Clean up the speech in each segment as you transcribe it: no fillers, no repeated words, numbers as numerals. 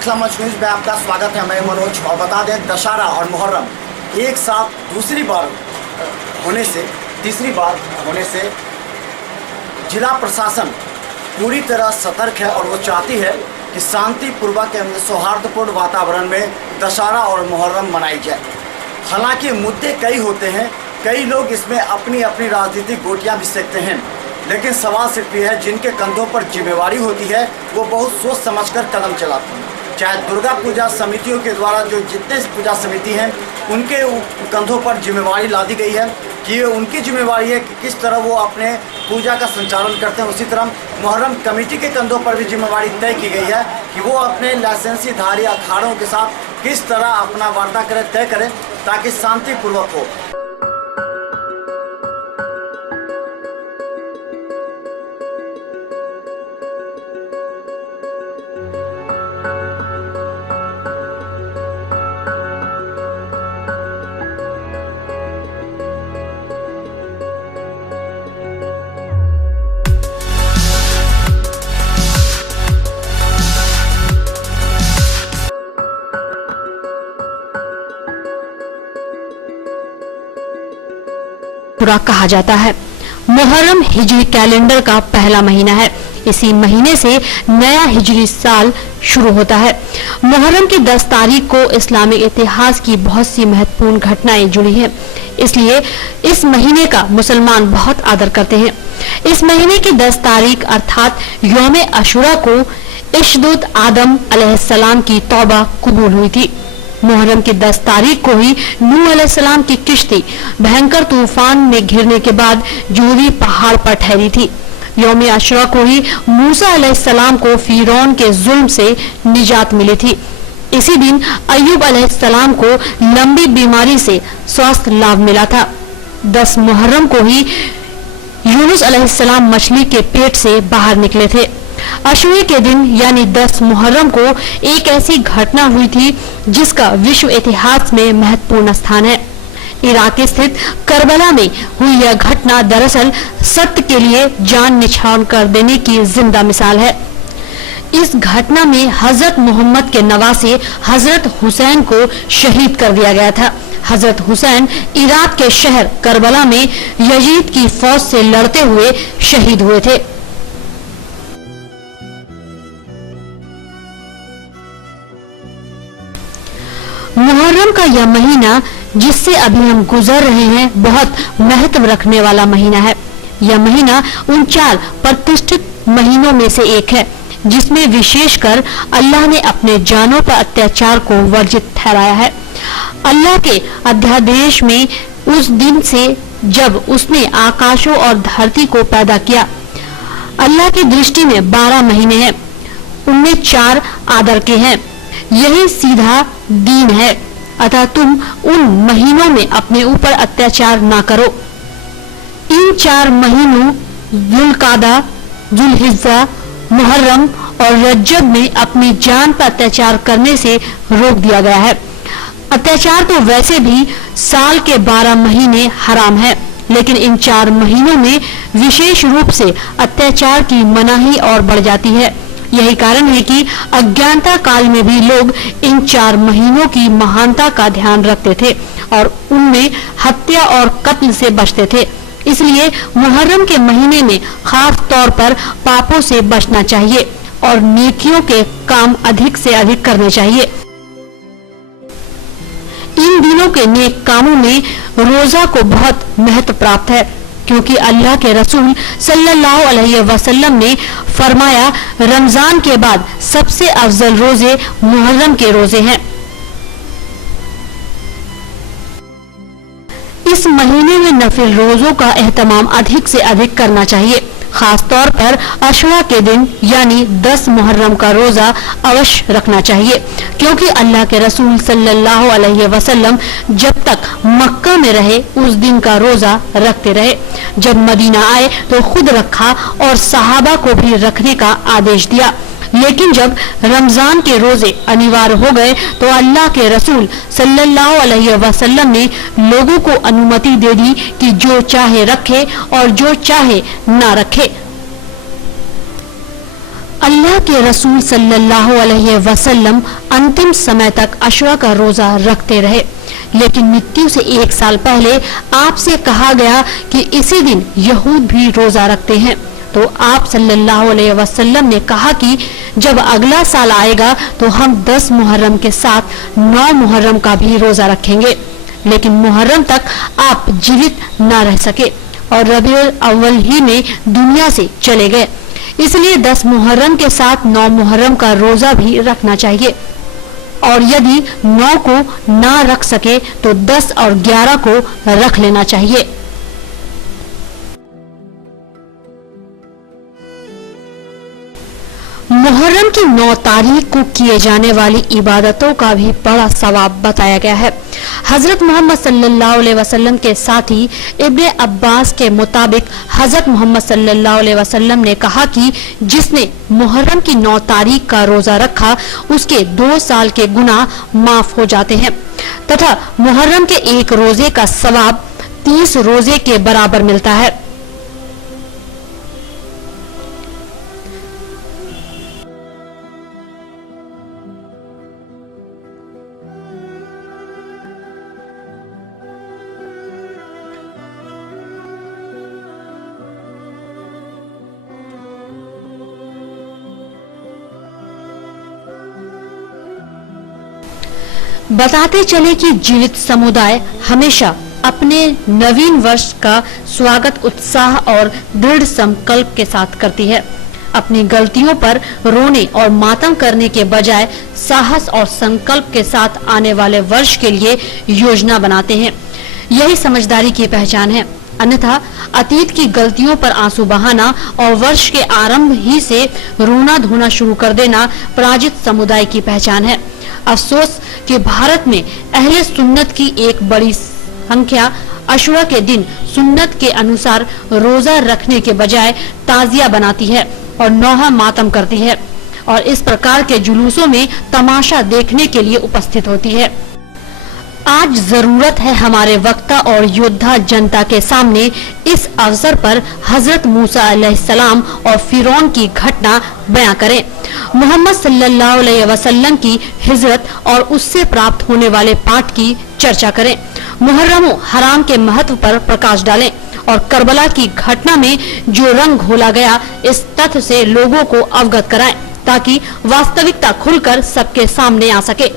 मिथिला मंच न्यूज में आपका स्वागत है। मैं मनोज। और बता दें, दशहरा और मुहर्रम एक साथ तीसरी बार होने से जिला प्रशासन पूरी तरह सतर्क है और वो चाहती है कि शांतिपूर्वक एवं सौहार्दपूर्ण वातावरण में दशहरा और मुहर्रम मनाई जाए। हालांकि मुद्दे कई होते हैं, कई लोग इसमें अपनी अपनी राजनीतिक गोटियां भी सेकते हैं, लेकिन सवाल सिर्फ ये है जिनके कंधों पर जिम्मेवारी होती है वो बहुत सोच समझकर कदम चलाते हैं। चाहे दुर्गा पूजा समितियों के द्वारा जो जितने पूजा समिति हैं उनके कंधों पर जिम्मेवारी ला दी गई है कि उनकी जिम्मेवारी है कि किस तरह वो अपने पूजा का संचालन करते हैं। उसी तरह मुहर्रम कमेटी के कंधों पर भी जिम्मेवारी तय की गई है कि वो अपने लाइसेंसी धारी अखाड़ों के साथ किस तरह अपना वार्ता तय करें ताकि शांतिपूर्वक हो। पूरा कहा जाता है। मुहर्रम हिजरी कैलेंडर का पहला महीना है। इसी महीने से नया हिजरी साल शुरू होता है। मुहर्रम की 10 तारीख को इस्लामिक इतिहास की बहुत सी महत्वपूर्ण घटनाएं जुड़ी हैं, इसलिए इस महीने का मुसलमान बहुत आदर करते हैं। इस महीने की 10 तारीख अर्थात यौम अशूरा को इश्दुत आदम अलैहिस्सलाम की तौबा कबूल हुई थी। मुहर्रम की 10 तारीख को ही नूह अलैहिस्सलाम की किश्ती भयंकर तूफान में घिरने के बाद जूदी पहाड़ पर ठहरी थी। यौम अशूरा को ही मूसा अलैहिस्सलाम को फिरौन के जुल्म से निजात मिली थी। इसी दिन अय्यूब अलैहिस्सलाम को लंबी बीमारी से स्वास्थ्य लाभ मिला था। 10 मुहर्रम को ही यूनुस अलैहिस्सलाम मछली के पेट से बाहर निकले थे। अशूरे के दिन यानी 10 मुहर्रम को एक ऐसी घटना हुई थी जिसका विश्व इतिहास में महत्वपूर्ण स्थान है। इराक स्थित करबला में हुई यह घटना दरअसल सत्य के लिए जान निछावर कर देने की जिंदा मिसाल है। इस घटना में हजरत मोहम्मद के नवासे हजरत हुसैन को शहीद कर दिया गया था। हजरत हुसैन इराक के शहर करबला में यजीद की फौज से लड़ते हुए शहीद हुए थे। मुहर्रम का यह महीना जिससे अभी हम गुजर रहे हैं बहुत महत्व रखने वाला महीना है। यह महीना उन 4 प्रतिष्ठित महीनों में से एक है जिसमें विशेषकर अल्लाह ने अपने जानों पर अत्याचार को वर्जित ठहराया है। अल्लाह के अध्यादेश में उस दिन से जब उसने आकाशों और धरती को पैदा किया। अल्लाह की दृष्टि में 12 महीने हैं, उनमें 4 आदर के हैं। यही सीधा दीन है, अतः तुम उन महीनों में अपने ऊपर अत्याचार ना करो। इन 4 महीनों जुल्कादा, जुल्हिज्जा, मुहर्रम और रज्जब में अपनी जान पर अत्याचार करने से रोक दिया गया है। अत्याचार तो वैसे भी साल के 12 महीने हराम है, लेकिन इन 4 महीनों में विशेष रूप से अत्याचार की मनाही और बढ़ जाती है। यही कारण है कि अज्ञानता काल में भी लोग इन 4 महीनों की महानता का ध्यान रखते थे और उनमें हत्या और कत्ल से बचते थे। इसलिए मुहर्रम के महीने में खास तौर पर पापों से बचना चाहिए और नेकियों के काम अधिक से अधिक करने चाहिए। इन दिनों के नेक कामों में रोजा को बहुत महत्व प्राप्त है, क्योंकि अल्लाह के रसूल सल्लल्लाहु अलैहि वसल्लम ने फरमाया, रमजान के बाद सबसे अफजल रोजे मुहर्रम के रोजे हैं। इस महीने में नफिल रोजों का एहतमाम अधिक से अधिक करना चाहिए। खास तौर पर अशुरा के दिन यानी 10 मुहर्रम का रोजा अवश्य रखना चाहिए, क्योंकि अल्लाह के रसूल सल्लल्लाहु अलैहि वसल्लम जब तक मक्का में रहे उस दिन का रोजा रखते रहे। जब मदीना आए तो खुद रखा और सहाबा को भी रखने का आदेश दिया, लेकिन जब रमजान के रोजे अनिवार्य हो गए तो अल्लाह के रसूल सल्लल्लाहु अलैहि वसल्लम ने लोगों को अनुमति दे दी कि जो चाहे रखे और जो चाहे ना रखे। अल्लाह के रसूल सल्लल्लाहु अलैहि वसल्लम अंतिम समय तक अशुरा का रोजा रखते रहे, लेकिन मृत्यु से 1 साल पहले आपसे कहा गया कि इसी दिन यहूद भी रोजा रखते हैं। तो आप सल्लल्लाहु अलैहि वसल्लम ने कहा कि जब अगला साल आएगा तो हम 10 मुहर्रम के साथ 9 मुहर्रम का भी रोजा रखेंगे, लेकिन मुहर्रम तक आप जीवित न रह सके और रबीउल अव्वल ही में दुनिया से चले गए। इसलिए 10 मुहर्रम के साथ 9 मुहर्रम का रोजा भी रखना चाहिए, और यदि 9 को ना रख सके तो 10 और 11 को रख लेना चाहिए। मुहर्रम की 9 तारीख को किए जाने वाली इबादतों का भी बड़ा सवाब बताया गया है। हजरत मोहम्मद सल्लल्लाहु अलैहि वसल्लम के साथी इब्ने अब्बास के मुताबिक हजरत मोहम्मद सल्लल्लाहु अलैहि वसल्लम ने कहा कि जिसने मुहर्रम की 9 तारीख का रोजा रखा उसके 2 साल के गुनाह माफ हो जाते हैं तथा मुहर्रम के 1 रोजे का सवाब 30 रोजे के बराबर मिलता है। बताते चले कि जीवित समुदाय हमेशा अपने नवीन वर्ष का स्वागत उत्साह और दृढ़ संकल्प के साथ करती है। अपनी गलतियों पर रोने और मातम करने के बजाय साहस और संकल्प के साथ आने वाले वर्ष के लिए योजना बनाते हैं। यही समझदारी की पहचान है। अन्यथा अतीत की गलतियों पर आंसू बहाना और वर्ष के आरंभ ही से रोना धोना शुरू कर देना पराजित समुदाय की पहचान है। अफसोस कि भारत में अहले सुन्नत की एक बड़ी संख्या अशुरा के दिन सुन्नत के अनुसार रोजा रखने के बजाय ताजिया बनाती है और नौहा मातम करती है और इस प्रकार के जुलूसों में तमाशा देखने के लिए उपस्थित होती है। आज जरूरत है हमारे वक्ता और योद्धा जनता के सामने इस अवसर पर हजरत मूसा अलैहिस्सलाम और फिरौन की घटना बयां करें, मोहम्मद सल्लल्लाहु अलैहि वसल्लम की हिजरत और उससे प्राप्त होने वाले पाठ की चर्चा करें, मुहर्रम हराम के महत्व पर प्रकाश डालें और करबला की घटना में जो रंग घोला गया इस तथ्य से लोगों को अवगत कराएं ताकि वास्तविकता खुलकर सबके सामने आ सके।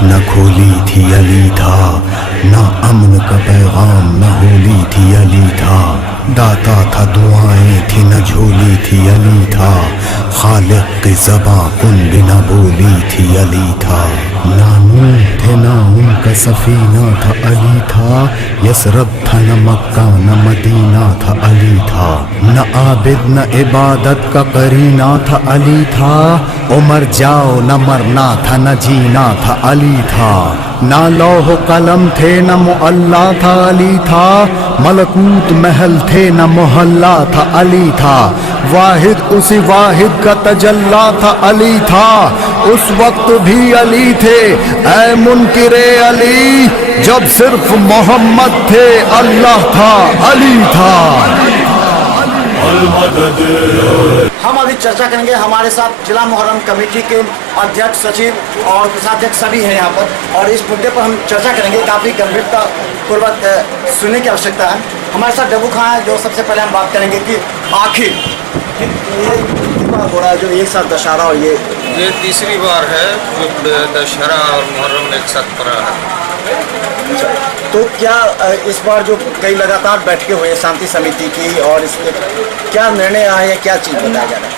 न खोली थी अली था, न अमन का पैगाम न होली थी अली था, दाता था दुआएं थी न झोली थी अली था, खालिक की ज़बां कुन भी न बोली थी अली था, ना नूह थे ना उनका सफीना था अली था, यसरब था न मक्का न मदीना था अली था, न आबिद न इबादत का करीना था अली था, उमर जाओ न मरना था न जीना था अली था, ना लौह कलम थे न मुअल्ला था अली था, मलकूत महल थे न मोहल्ला था अली था, वाहिद उसी वाहिद का तजल्ला था अली था, उस वक्त भी अली थे ऐ मुनकिरे अली, जब सिर्फ मोहम्मद थे अल्लाह था अली था। हम अभी चर्चा करेंगे, हमारे साथ जिला मुहर्रम कमेटी के अध्यक्ष, सचिव और कोषाध्यक्ष सभी हैं यहाँ पर, और इस मुद्दे पर हम चर्चा करेंगे। काफ़ी गंभीरता पूर्वक सुनने की आवश्यकता है। हमारे साथ डब्बू खां है, जो सबसे पहले हम बात करेंगे कि आखिर ये हो रहा है जो एक साथ दशहरा और ये तीसरी बार है जो दशहरा और मुहर्रम एक साथ पड़ा है। तो क्या इस बार जो कई लगातार बैठकें हुई शांति समिति की और इसके क्या निर्णय आया है, क्या चीज़ बताया जा रहा है?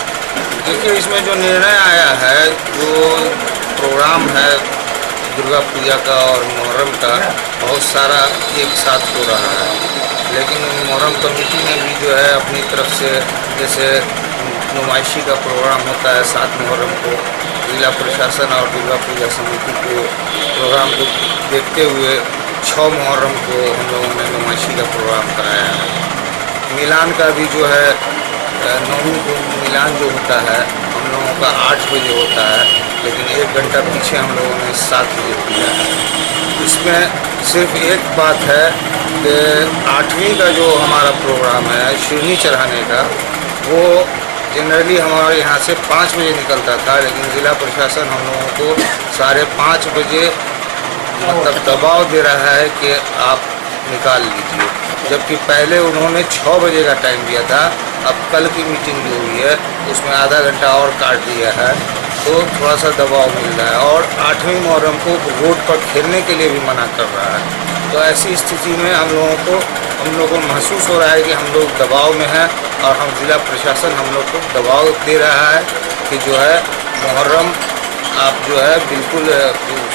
देखिए, इसमें जो निर्णय आया है, जो प्रोग्राम है दुर्गा पूजा का और मुहर्रम का, बहुत सारा एक साथ हो रहा है, लेकिन मुहर्रम कमेटी ने भी जो है अपनी तरफ से, जैसे नुमाइशी का प्रोग्राम होता है 7 मुहर्रम को, जिला प्रशासन और दुर्गा पूजा समिति को प्रोग्राम को देखते हुए 6 मुहर्रम को हम लोगों ने नुमाइशी का प्रोग्राम कराया है। मिलान का भी जो है 9वीं को मिलान जो होता है हम लोगों का 8 बजे होता है, लेकिन 1 घंटा पीछे हम लोगों ने 7 बजे किया है। इसमें सिर्फ एक बात है कि 8वीं का जो हमारा प्रोग्राम है शिवनी चढ़ाने का, वो जनरली हमारे यहाँ से 5 बजे निकलता था, लेकिन ज़िला प्रशासन हम लोगों को 5:30 बजे मतलब दबाव दे रहा है कि आप निकाल लीजिए, जबकि पहले उन्होंने 6 बजे का टाइम दिया था। अब कल की मीटिंग जो हुई है उसमें आधा घंटा और काट दिया है, तो थोड़ा सा दबाव मिल रहा है और 8वीं मुहर्रम को रोड पर खेलने के लिए भी मना कर रहा है। तो ऐसी स्थिति में हम लोगों को महसूस हो रहा है कि हम लोग दबाव में हैं और हम ज़िला प्रशासन हम लोग को दबाव दे रहा है कि जो है मुहर्रम आप जो है बिल्कुल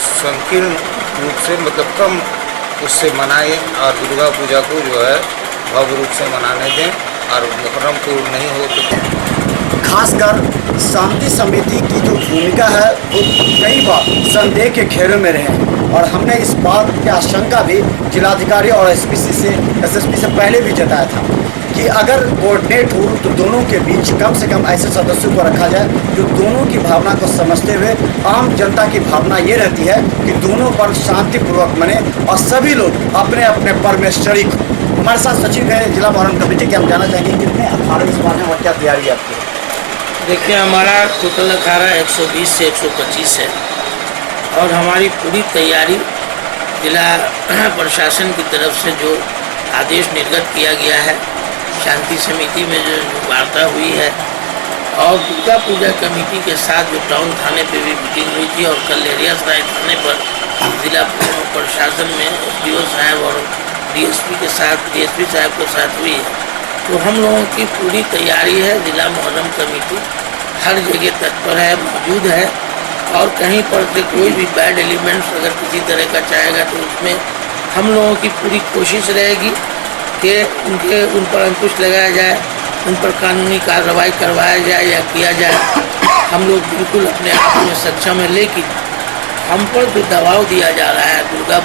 संकीर्ण रूप से मतलब कम उससे मनाएं और दुर्गा पूजा को जो है भव्य रूप से मनाने दें और मुहर्रम पूर्ण नहीं हो तो खासकर शांति समिति की जो भूमिका है वो कई बार संदेह के घेरे में रहे और हमने इस बात की आशंका भी जिलाधिकारी और एसएसपी से पहले भी जताया था कि अगर कोऑर्डिनेट हो तो दोनों के बीच कम से कम ऐसे सदस्यों को रखा जाए जो दोनों की भावना को समझते हुए, आम जनता की भावना ये रहती है कि दोनों पर्व शांतिपूर्वक मने और सभी लोग अपने अपने पर्व में शरीक हों। हमारे साथ सचिव है जिला मुहर्रम कमेटी के, हम जानना चाहेंगे कितने अखाड़े इस बार में और क्या तैयारी है आपकी? देखिए, हमारा टोटल अखाड़ा 120 से 125 है और हमारी पूरी तैयारी जिला प्रशासन की तरफ से जो आदेश निर्गत किया गया है, शांति समिति में जो वार्ता हुई है और दुर्गा पूजा कमेटी के साथ जो टाउन थाने पे भी मीटिंग हुई थी और कल लेरिया सराय थाने पर जिला प्रशासन में एसडीओ साहब और डीएसपी साहब के साथ हुई है। तो हम लोगों की पूरी तैयारी है। जिला मुहर्रम कमेटी हर जगह तत्पर है, मौजूद है और कहीं पर से कोई भी बैड एलिमेंट्स अगर किसी तरह का चाहेगा तो उसमें हम लोगों की पूरी कोशिश रहेगी कि उन पर अंकुश लगाया जाए, उन पर कानूनी कार्रवाई करवाया जाए या किया जाए। हम लोग बिल्कुल अपने आप में सक्षम है, लेकिन हम पर जो दबाव दिया जा रहा है दुर्गा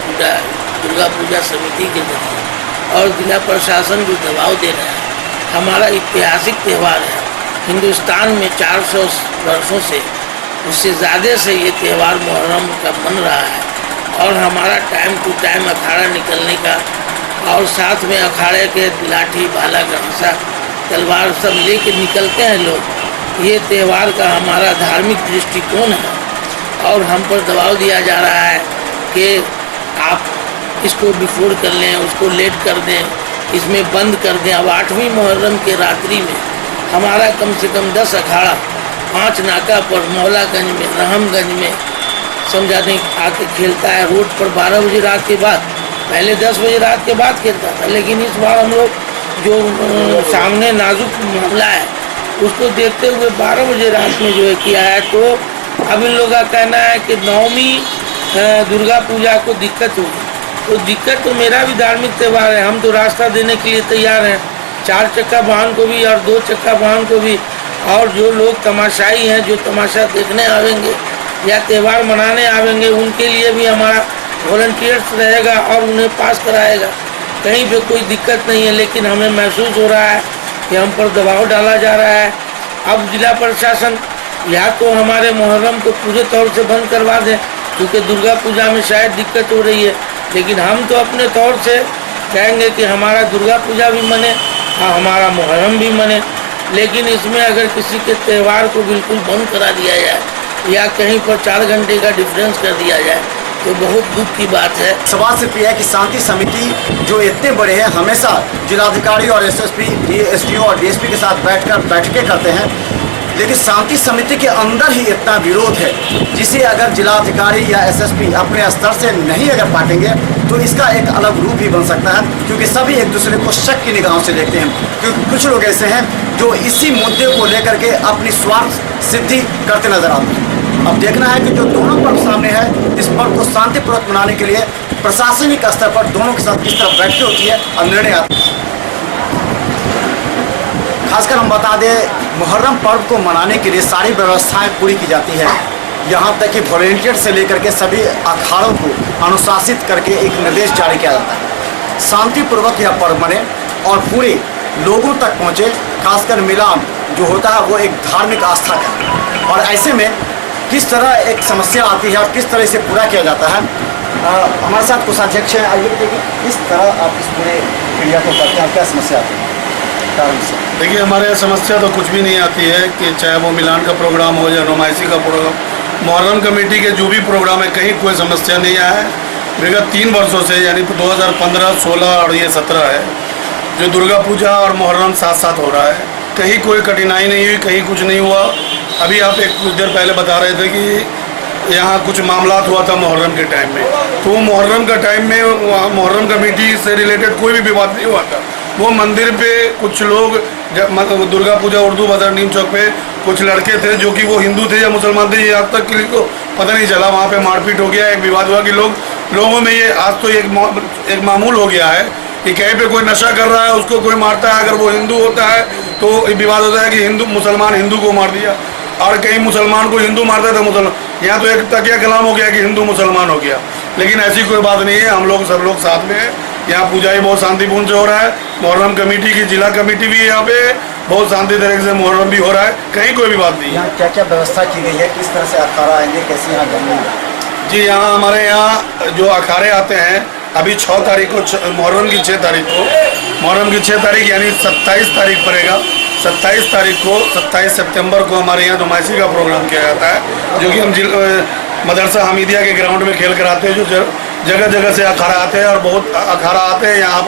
पूजा समिति के जरिए और जिला प्रशासन जो दबाव दे रहा है, हमारा ऐतिहासिक त्यौहार है। हिंदुस्तान में 400 वर्षों से उससे ज़्यादा से ये त्यौहार मुहर्रम का मन रहा है और हमारा टाइम टू टाइम अखाड़ा निकलने का और साथ में अखाड़े के लाठी भाला गणसा तलवार सब लेके निकलते हैं लोग। ये त्यौहार का हमारा धार्मिक दृष्टिकोण है और हम पर दबाव दिया जा रहा है कि आप इसको बिफोर कर लें, उसको लेट कर दें, इसमें बंद कर दें। अब 8वीं मुहर्रम के रात्रि में हमारा कम से कम 10 अखाड़ा 5 नाका पर मौलागंज में, रहमगंज में समझा दें आके खेलता है रोड पर 12 बजे रात के बाद। पहले 10 बजे रात के बाद खेलता था, लेकिन इस बार हम लोग जो सामने नाजुक मामला है उसको देखते हुए 12 बजे रात में जो है किया है। तो अब इन लोगों का कहना है कि 9वीं दुर्गा पूजा को दिक्कत होगी। तो दिक्कत तो मेरा भी धार्मिक त्यौहार है, हम तो रास्ता देने के लिए तैयार हैं, 4 चक्का वाहन को भी और 2 चक्का वाहन को भी। और जो लोग तमाशाई हैं, जो तमाशा देखने आवेंगे या त्यौहार मनाने आवेंगे, उनके लिए भी हमारा वॉलंटियर्स रहेगा और उन्हें पास कराएगा। कहीं पे कोई दिक्कत नहीं है, लेकिन हमें महसूस हो रहा है कि हम पर दबाव डाला जा रहा है। अब जिला प्रशासन या तो हमारे मुहर्रम को पूरे तौर से बंद करवा दें, क्योंकि दुर्गा पूजा में शायद दिक्कत हो रही है, लेकिन हम तो अपने तौर से कहेंगे कि हमारा दुर्गा पूजा भी मने और हमारा मुहर्रम भी मने। लेकिन इसमें अगर किसी के त्यौहार को बिल्कुल बंद करा दिया जाए या कहीं पर 4 घंटे का डिफरेंस कर दिया जाए तो बहुत दुख की बात है। सवाल सिर्फ यह है कि शांति समिति जो इतने बड़े हैं, हमेशा जिलाधिकारी और एसएसपी, एसडीओ और डीएसपी के साथ बैठकें करते हैं, लेकिन शांति समिति के अंदर ही इतना विरोध है जिसे अगर जिलाधिकारी या एसएसपी अपने स्तर से नहीं अगर पाटेंगे तो इसका एक अलग रूप भी बन सकता है, क्योंकि सभी एक दूसरे को शक की निगाहों से देखते हैं। क्योंकि कुछ लोग ऐसे हैं जो इसी मुद्दे को लेकर के अपनी स्वार्थ सिद्धि करते नजर आते हैं। अब देखना है कि जो दोनों पर्व सामने है, इस पर्व को शांतिपूर्वक मनाने के लिए प्रशासनिक स्तर पर दोनों के साथ किस तरह बैठकें होती है और निर्णय आते हैं। खासकर हम बता दें, मुहर्रम पर्व को मनाने के लिए सारी व्यवस्थाएं पूरी की जाती है। यहाँ तक कि वॉलंटियर से लेकर के सभी अखाड़ों को अनुशासित करके एक निर्देश जारी किया जाता है। शांतिपूर्वक यह पर्व मने और पूरे लोगों तक पहुँचे। खासकर मिलान जो होता है वो एक धार्मिक आस्था का, और ऐसे में किस तरह एक समस्या आती है और किस तरह इसे पूरा किया जाता है हमारे साथ कोषाध्यक्ष हैं, आइए देखिए किस तरह आप इस पूरे क्रिया को करते हैं, क्या समस्या आती है कारण से? देखिए, हमारे यहाँ समस्या तो कुछ भी नहीं आती है कि चाहे वो मिलान का प्रोग्राम हो या नुमाइशी का प्रोग्राम, मुहर्रम कमेटी के जो भी प्रोग्राम है कहीं कोई समस्या नहीं आया है। विगत 3 वर्षों से यानी 2015, 16 और ये 17 है जो दुर्गा पूजा और मुहर्रम साथ साथ हो रहा है, कहीं कोई कठिनाई नहीं हुई, कहीं कुछ नहीं हुआ। अभी आप कुछ देर पहले बता रहे थे कि यहाँ कुछ मामलात हुआ था मुहर्रम के टाइम में, तो मुहर्रम का टाइम में मुहर्रम कमेटी से रिलेटेड कोई भी विवाद नहीं हुआ था। वो मंदिर पे कुछ लोग जब दुर्गा पूजा उर्दू बाजार नीम चौक पे कुछ लड़के थे जो कि वो हिंदू थे या मुसलमान थे, ये आज तक किसी को पता नहीं चला। वहाँ पे मारपीट हो गया, एक विवाद हुआ कि लोगों में ये आज तो एक मामूल हो गया है कि कहीं पे कोई नशा कर रहा है उसको कोई मारता है, अगर वो हिंदू होता है तो विवाद होता है कि मुसलमान हिंदू को मार दिया, और कहीं मुसलमान को हिंदू मारता है तो मुसलमान। यहाँ तो एक तकिया कलाम हो गया कि हिंदू मुसलमान हो गया, लेकिन ऐसी कोई बात नहीं है। हम लोग सब लोग साथ में हैं। यहाँ पूजा ही बहुत शांतिपूर्ण से हो रहा है। मुहर्रम कमेटी की जिला कमेटी भी यहाँ पे बहुत शांति तरीके से मुहर्रम भी हो रहा है, कहीं कोई भी बात नहीं है। यहाँ क्या क्या व्यवस्था की गई है, किस तरह से अखाड़ा आएंगे, कैसे यहाँ जमने? जी, यहाँ हमारे यहाँ जो अखाड़े आते हैं अभी 6 तारीख को, मुहर्रम की 6 तारीख को, मुहर्रम की 6 तारीख यानी 27 तारीख पड़ेगा। 27 तारीख को 27 सितंबर को हमारे यहाँ नुमाइशी का प्रोग्राम किया जाता है, जो कि हम मदरसा हमीदिया के ग्राउंड में खेल कराते हैं। जो जगह जगह से अखाड़ा आते हैं और बहुत अखाड़ा आते हैं, यहाँ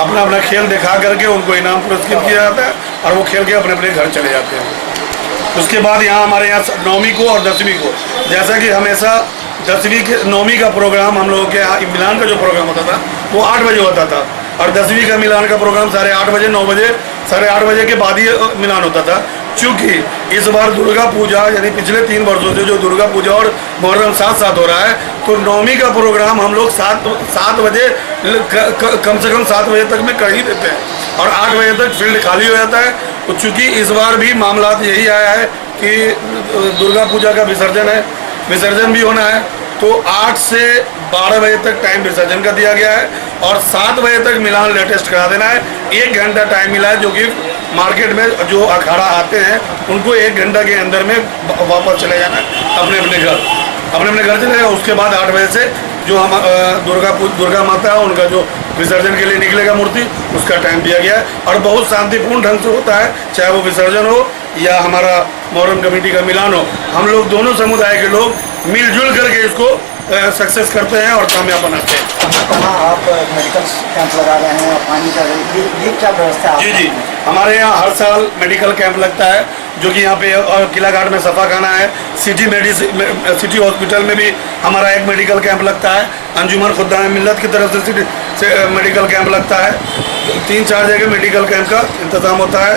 अपना खेल दिखा करके उनको इनाम पुरस्कृत किया जाता है और वो खेल के अपने अपने घर चले जाते हैं। उसके बाद यहाँ हमारे यहाँ 9वीं को और 10वीं को, जैसा कि हमेशा 10वीं के 9वीं का प्रोग्राम हम लोगों के यहाँ मिलान का जो प्रोग्राम होता था वो 8 बजे होता था, और 10वीं का मिलान का प्रोग्राम 8:30 बजे, 9 बजे, 8:30 बजे के बाद ही मिलान होता था। चूँकि इस बार दुर्गा पूजा यानी पिछले 3 वर्षों से जो दुर्गा पूजा और मुहर्रम साथ साथ हो रहा है, तो 9वीं का प्रोग्राम हम लोग 7 बजे कम से कम 7 बजे तक में कर ही देते हैं, और 8 बजे तक फील्ड खाली हो जाता है। तो चूँकि इस बार भी मामला यही आया है कि दुर्गा पूजा का विसर्जन भी होना है, तो 8 से 12 बजे तक टाइम विसर्जन का दिया गया है, और 7 बजे तक मिलान लेटेस्ट करा देना है। 1 घंटा टाइम मिला है, जो कि मार्केट में जो अखाड़ा आते हैं उनको 1 घंटा के अंदर में वापस चले जाना है अपने अपने घर चले जाए। उसके बाद 8 बजे से जो हम दुर्गा माता है उनका जो विसर्जन के लिए निकलेगा मूर्ति, उसका टाइम दिया गया है, और बहुत शांतिपूर्ण ढंग से होता है। चाहे वो विसर्जन हो या हमारा मुहर्रम कमेटी का मिलान हो, हम लोग दोनों समुदाय के लोग मिलजुल करके इसको सक्सेस करते हैं और कामयाब बनाते हैं। कहाँ आप मेडिकल कैंप लगा रहे हैं, पानी का ये क्या व्यवस्था है? जी, हमारे यहाँ हर साल मेडिकल कैंप लगता है, जो कि यहाँ पे किला घाट में सफा खाना है। सिटी हॉस्पिटल में भी हमारा एक मेडिकल कैंप लगता है। अंजुमन खुद्दाम मिल्लत की तरफ से मेडिकल कैंप लगता है। 3-4 जगह मेडिकल कैंप का इंतजाम होता है।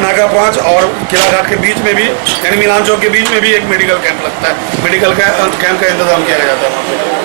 नाका 5 और किला घाट के बीच में भी यानी मिलान चौक के बीच में भी एक मेडिकल कैंप लगता है। मेडिकल कैंप का इंतजाम किया जाता है वहाँ पे।